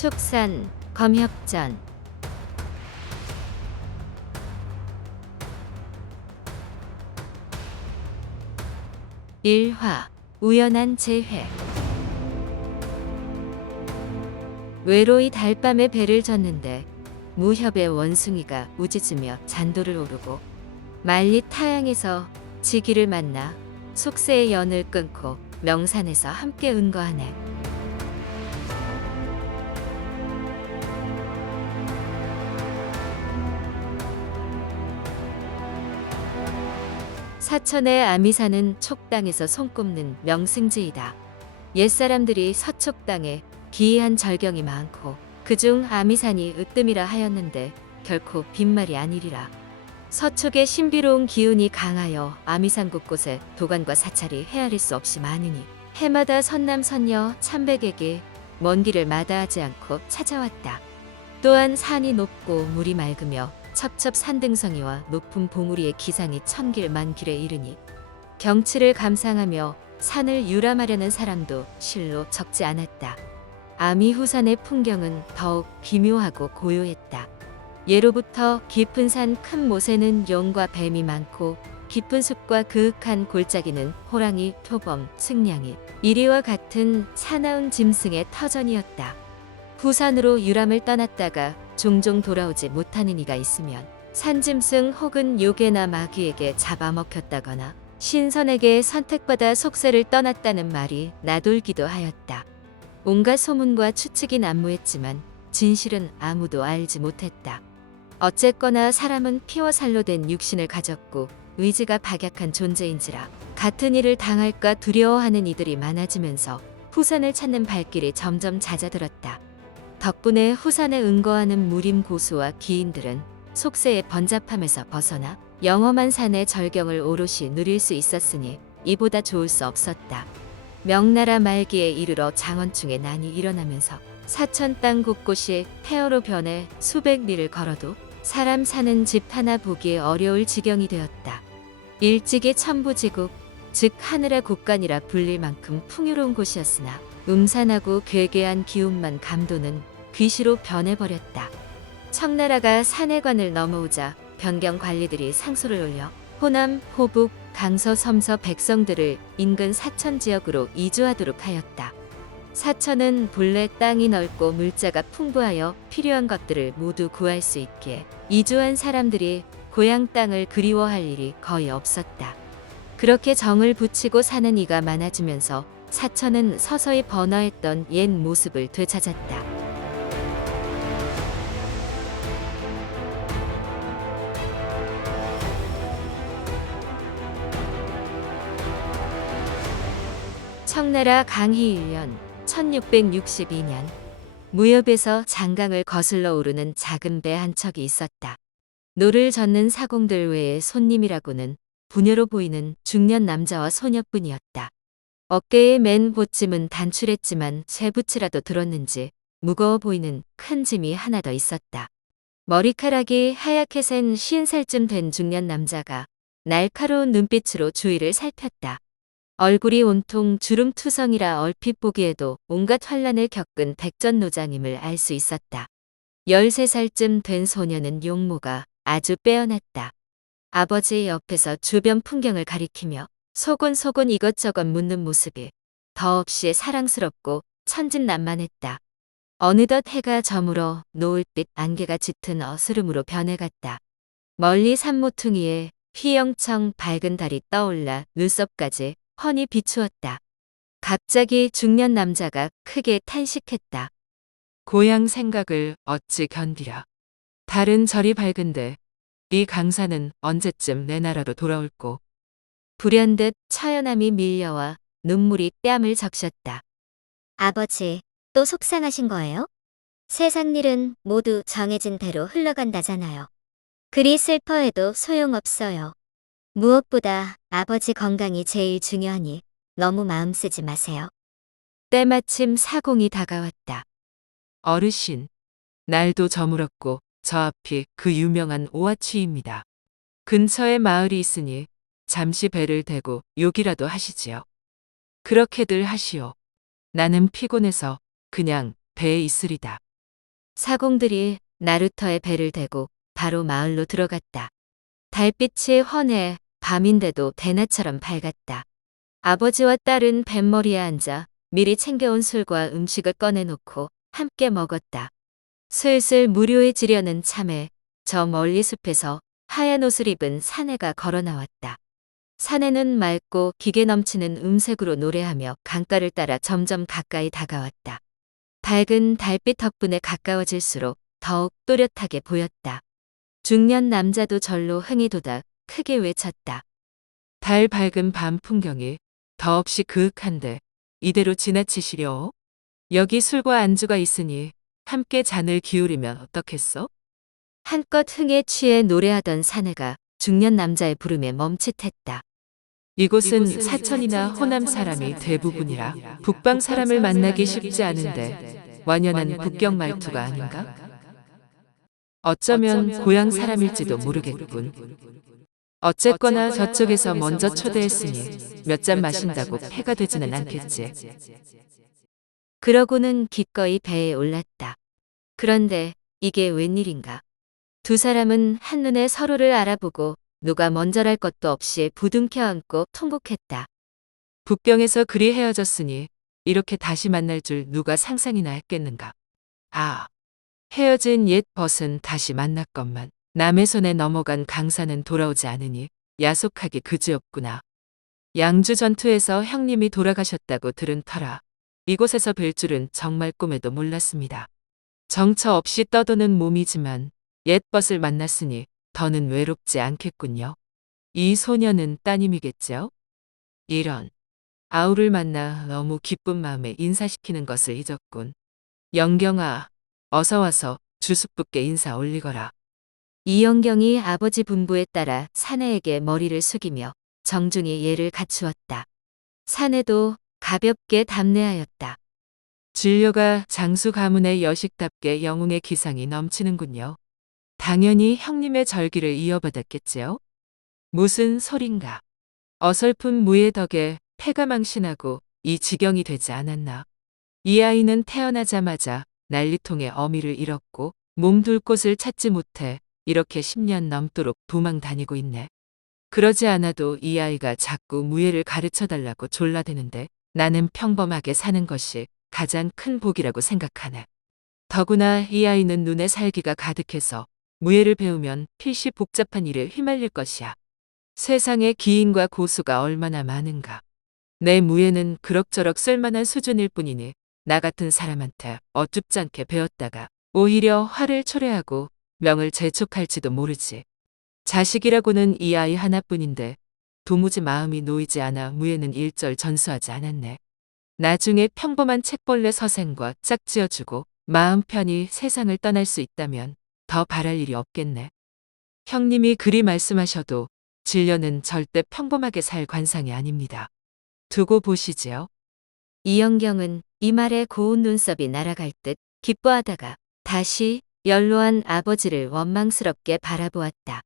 축산, 검협전. 일화, 우연한 재회. 외로이 달밤에 배를 졌는데 무협의 원숭이가 우짖으며 잔도를 오르고 말리 타양에서 지기를 만나 속세의 연을 끊고 명산에서 함께 은거하네. 사천의 아미사는 촉당에서 손꼽는 명승지이다. 옛사람들이 서촉당에 기이한 절경이 많고 그중 아미산이 으뜸이라 하였는데 결코 빈말이 아니리라. 서촉의 신비로운 기운이 강하여 아미산 곳곳에 도관과 사찰이 헤아릴 수 없이 많으니 해마다 선남선녀 참백에게 먼 길을 마다하지 않고 찾아왔다. 또한 산이 높고 물이 맑으며 첩첩 산등성이와 높은 봉우리의 기상이 천길 만길에 이르니 경치를 감상하며 산을 유람하려는 사람도 실로 적지 않았다. 아미후산의 풍경은 더욱 기묘하고 고요했다. 예로부터 깊은 산 큰 못에는 용과 뱀이 많고 깊은 숲과 그윽한 골짜기는 호랑이, 표범, 승냥이, 이리와 같은 사나운 짐승의 터전이었다. 후산으로 유람을 떠났다가 종종 돌아오지 못하는 이가 있으면 산짐승 혹은 요괴나 마귀에게 잡아먹혔다거나 신선에게 선택받아 속세를 떠났다는 말이 나돌기도 하였다. 온갖 소문과 추측이 난무했지만 진실은 아무도 알지 못했다. 어쨌거나 사람은 피와 살로 된 육신을 가졌고 의지가 박약한 존재인지라 같은 일을 당할까 두려워하는 이들이 많아지면서 후산을 찾는 발길이 점점 잦아들었다. 덕분에 후산에 은거하는 무림 고수와 기인들은 속세의 번잡함에서 벗어나 영험한 산의 절경을 오롯이 누릴 수 있었으니 이보다 좋을 수 없었다. 명나라 말기에 이르러 장원충의 난이 일어나면서 사천 땅 곳곳이 폐허로 변해 수백 리를 걸어도 사람 사는 집 하나 보기 어려울 지경이 되었다. 일찍이 천부지국, 즉 하늘의 곳간이라 불릴 만큼 풍요로운 곳이었으나 음산하고 괴괴한 기운만 감도는 귀시로 변해버렸다. 청나라가 산해관을 넘어오자 변경 관리들이 상소를 올려 호남, 호북, 강서, 섬서 백성들을 인근 사천 지역으로 이주하도록 하였다. 사천은 본래 땅이 넓고 물자가 풍부하여 필요한 것들을 모두 구할 수 있기에 이주한 사람들이 고향 땅을 그리워할 일이 거의 없었다. 그렇게 정을 붙이고 사는 이가 많아지면서 사천은 서서히 번화했던 옛 모습을 되찾았다. 청나라 강희 1년 1662년 무협에서 장강을 거슬러 오르는 작은 배 한 척이 있었다. 노를 젓는 사공들 외에 손님이라고는 부녀로 보이는 중년 남자와 소녀뿐이었다. 어깨에 맨 보찜은 단출했지만 쇠붙이라도 들었는지 무거워 보이는 큰 짐이 하나 더 있었다. 머리카락이 하얗게 센 50살쯤 된 중년 남자가 날카로운 눈빛으로 주위를 살폈다. 얼굴이 온통 주름투성이라 얼핏 보기에도 온갖 환란을 겪은 백전노장임을 알 수 있었다. 13살쯤 된 소녀는 용모가 아주 빼어났다. 아버지 옆에서 주변 풍경을 가리키며 소곤소곤 이것저것 묻는 모습이 더없이 사랑스럽고 천진난만했다. 어느덧 해가 저물어 노을빛 안개가 짙은 어스름으로 변해갔다. 멀리 산모퉁이에 휘영청 밝은 달이 떠올라 눈썹까지 훤히 비추었다. 갑자기 중년 남자가 크게 탄식했다. 고향 생각을 어찌 견디랴. 달은 저리 밝은데 이 강산은 언제쯤 내 나라로 돌아올꼬. 불현듯 처연함이 밀려와 눈물이 뺨을 적셨다. 아버지, 또 속상하신 거예요? 세상 일은 모두 정해진 대로 흘러간다잖아요. 그리 슬퍼해도 소용없어요. 무엇보다 아버지 건강이 제일 중요하니 너무 마음 쓰지 마세요. 때마침 사공이 다가왔다. 어르신, 날도 저물었고 저 앞이 그 유명한 오아취입니다. 근처에 마을이 있으니 잠시 배를 대고 욕이라도 하시지요. 그렇게들 하시오. 나는 피곤해서 그냥 배에 있으리다. 사공들이 나루터의 배를 대고 바로 마을로 들어갔다. 달빛이 환해 밤인데도 대낮처럼 밝았다. 아버지와 딸은 뱃머리에 앉아 미리 챙겨온 술과 음식을 꺼내놓고 함께 먹었다. 슬슬 무료해지려는 참에 저 멀리 숲에서 하얀 옷을 입은 사내가 걸어 나왔다. 사내는 맑고 기계 넘치는 음색으로 노래하며 강가를 따라 점점 가까이 다가왔다. 밝은 달빛 덕분에 가까워질수록 더욱 또렷하게 보였다. 중년 남자도 절로 흥이 돋아 크게 외쳤다. 달 밝은 밤 풍경이 더없이 그윽한데 이대로 지나치시려? 여기 술과 안주가 있으니 함께 잔을 기울이면 어떻겠어? 한껏 흥에 취해 노래하던 사내가 중년 남자의 부름에 멈칫했다. 이곳은 사천이나 호남 사람이 대부분이라 북방 사람을 만나기 쉽지 않은데 완연한 북경 말투가 아닌가? 어쩌면 고향 사람일지도 모르겠군. 어쨌거나 저쪽에서 먼저 초대했으니 몇 잔 마신다고 패가 되지는 않겠지. 그러고는 기꺼이 배에 올랐다. 그런데 이게 웬일인가? 두 사람은 한눈에 서로를 알아보고 누가 먼저랄 것도 없이 부둥켜 안고 통곡했다. 북경에서 그리 헤어졌으니 이렇게 다시 만날 줄 누가 상상이나 했겠는가. 아, 헤어진 옛 벗은 다시 만났건만 남의 손에 넘어간 강사는 돌아오지 않으니 야속하기 그지없구나. 양주 전투에서 형님이 돌아가셨다고 들은 터라 이곳에서 뵐 줄은 정말 꿈에도 몰랐습니다. 정처 없이 떠도는 몸이지만 옛 벗을 만났으니 더는 외롭지 않겠군요. 이 소녀는 따님이겠죠? 이런. 아우를 만나 너무 기쁜 마음에 인사시키는 것을 잊었군. 영경아, 어서 와서 주숙부께 인사 올리거라. 이영경이 아버지 분부에 따라 사내에게 머리를 숙이며 정중히 예를 갖추었다. 사내도 가볍게 답례하였다. 진료가 장수 가문의 여식답게 영웅의 기상이 넘치는군요. 당연히 형님의 절기를 이어받았겠지요? 무슨 소린가. 어설픈 무예 덕에 폐가 망신하고 이 지경이 되지 않았나. 이 아이는 태어나자마자 난리통에 어미를 잃었고 몸둘 곳을 찾지 못해 이렇게 10년 넘도록 도망 다니고 있네. 그러지 않아도 이 아이가 자꾸 무예를 가르쳐 달라고 졸라대는데 나는 평범하게 사는 것이 가장 큰 복이라고 생각하네. 더구나 이 아이는 눈에 살기가 가득해서 무예를 배우면 필시 복잡한 일에 휘말릴 것이야. 세상에 기인과 고수가 얼마나 많은가. 내 무예는 그럭저럭 쓸만한 수준일 뿐이니 나 같은 사람한테 어줍지 않게 배웠다가 오히려 화를 초래하고 명을 재촉할지도 모르지. 자식이라고는 이 아이 하나뿐인데 도무지 마음이 놓이지 않아 무예는 일절 전수하지 않았네. 나중에 평범한 책벌레 서생과 짝지어주고 마음 편히 세상을 떠날 수 있다면 더 바랄 일이 없겠네. 형님이 그리 말씀하셔도 진료는 절대 평범하게 살 관상이 아닙니다. 두고 보시지요. 이영경은 이 말에 고운 눈썹이 날아갈 듯 기뻐하다가 다시 연로한 아버지를 원망스럽게 바라보았다.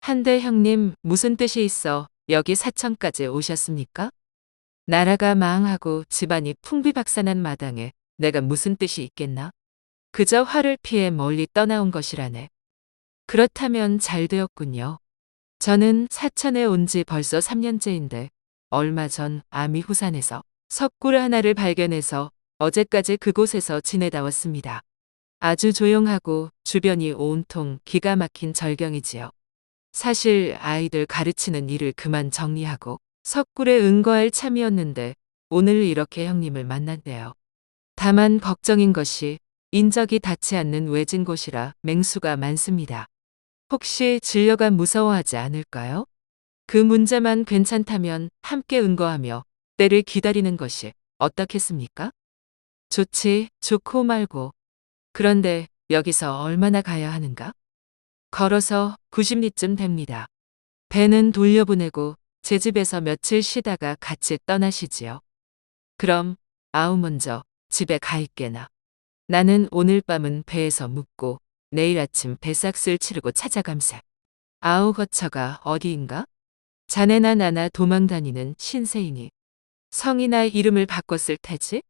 한대 형님 무슨 뜻이 있어 여기 사천까지 오셨습니까? 나라가 망하고 집안이 풍비박산한 마당에 내가 무슨 뜻이 있겠나? 그저 화를 피해 멀리 떠나온 것이라네. 그렇다면 잘 되었군요. 저는 사천에 온 지 벌써 3년째인데 얼마 전 아미후산에서 석굴 하나를 발견해서 어제까지 그곳에서 지내다 왔습니다. 아주 조용하고 주변이 온통 기가 막힌 절경이지요. 사실 아이들 가르치는 일을 그만 정리하고 석굴에 응거할 참이었는데 오늘 이렇게 형님을 만났네요. 다만 걱정인 것이 인적이 닿지 않는 외진 곳이라 맹수가 많습니다. 혹시 진료가 무서워하지 않을까요? 그 문제만 괜찮다면 함께 응거하며 때를 기다리는 것이 어떻겠습니까? 좋지, 좋고 말고. 그런데 여기서 얼마나 가야 하는가? 걸어서 90리쯤 됩니다. 배는 돌려보내고 제 집에서 며칠 쉬다가 같이 떠나시지요. 그럼 아우 먼저 집에 가 있게나. 나는 오늘 밤은 배에서 묵고 내일 아침 배삭슬 치르고 찾아감세. 아우 거처가 어디인가? 자네나 나나 도망다니는 신세이니 성이나 이름을 바꿨을 테지?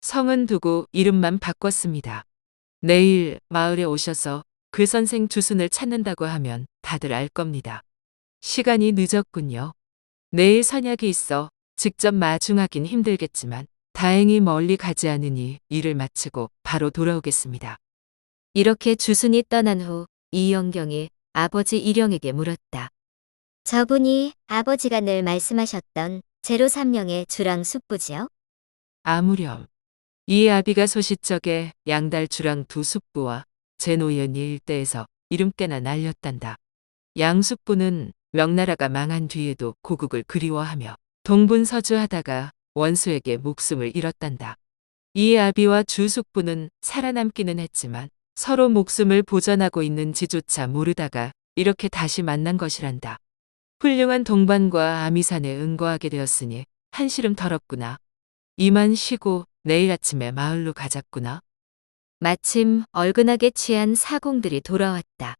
성은 두고 이름만 바꿨습니다. 내일 마을에 오셔서 그 선생 주순을 찾는다고 하면 다들 알 겁니다. 시간이 늦었군요. 내일 선약이 있어 직접 마중하긴 힘들겠지만 다행히 멀리 가지 않으니 일을 마치고 바로 돌아오겠습니다. 이렇게 주순이 떠난 후 이영경이 아버지 일영에게 물었다. 저분이 아버지가 늘 말씀하셨던 제로3령의 주랑 숙부지요? 아무렴. 이 아비가 소시적에 양달 주랑 두 숙부와 제 노연이 일대에서 이름께나 날렸단다. 양 숙부는 명나라가 망한 뒤에도 고국을 그리워하며 동분서주하다가 원수에게 목숨을 잃었단다. 이 아비와 주 숙부는 살아남기는 했지만 서로 목숨을 보전하고 있는지조차 모르다가 이렇게 다시 만난 것이란다. 훌륭한 동반과 아미산에 응거하게 되었으니 한시름 덜었구나. 이만 쉬고 내일 아침에 마을로 가자꾸나. 마침 얼근하게 취한 사공들이 돌아왔다.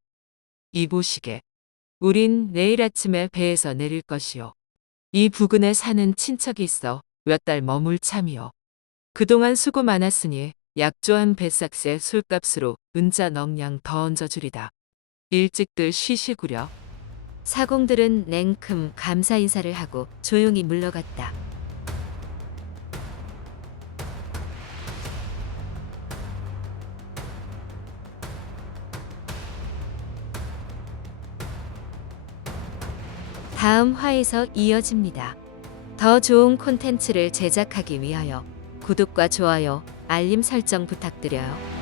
이보시게. 우린 내일 아침에 배에서 내릴 것이요. 이 부근에 사는 친척이 있어 몇 달 머물 참이요. 그동안 수고 많았으니 약조한 배삭새 술값으로 은자 넉량 더 얹어주리다. 일찍들 쉬시구려. 사공들은 냉큼 감사 인사를 하고 조용히 물러갔다. 다음 화에서 이어집니다. 더 좋은 콘텐츠를 제작하기 위하여 구독과 좋아요, 알림 설정 부탁드려요.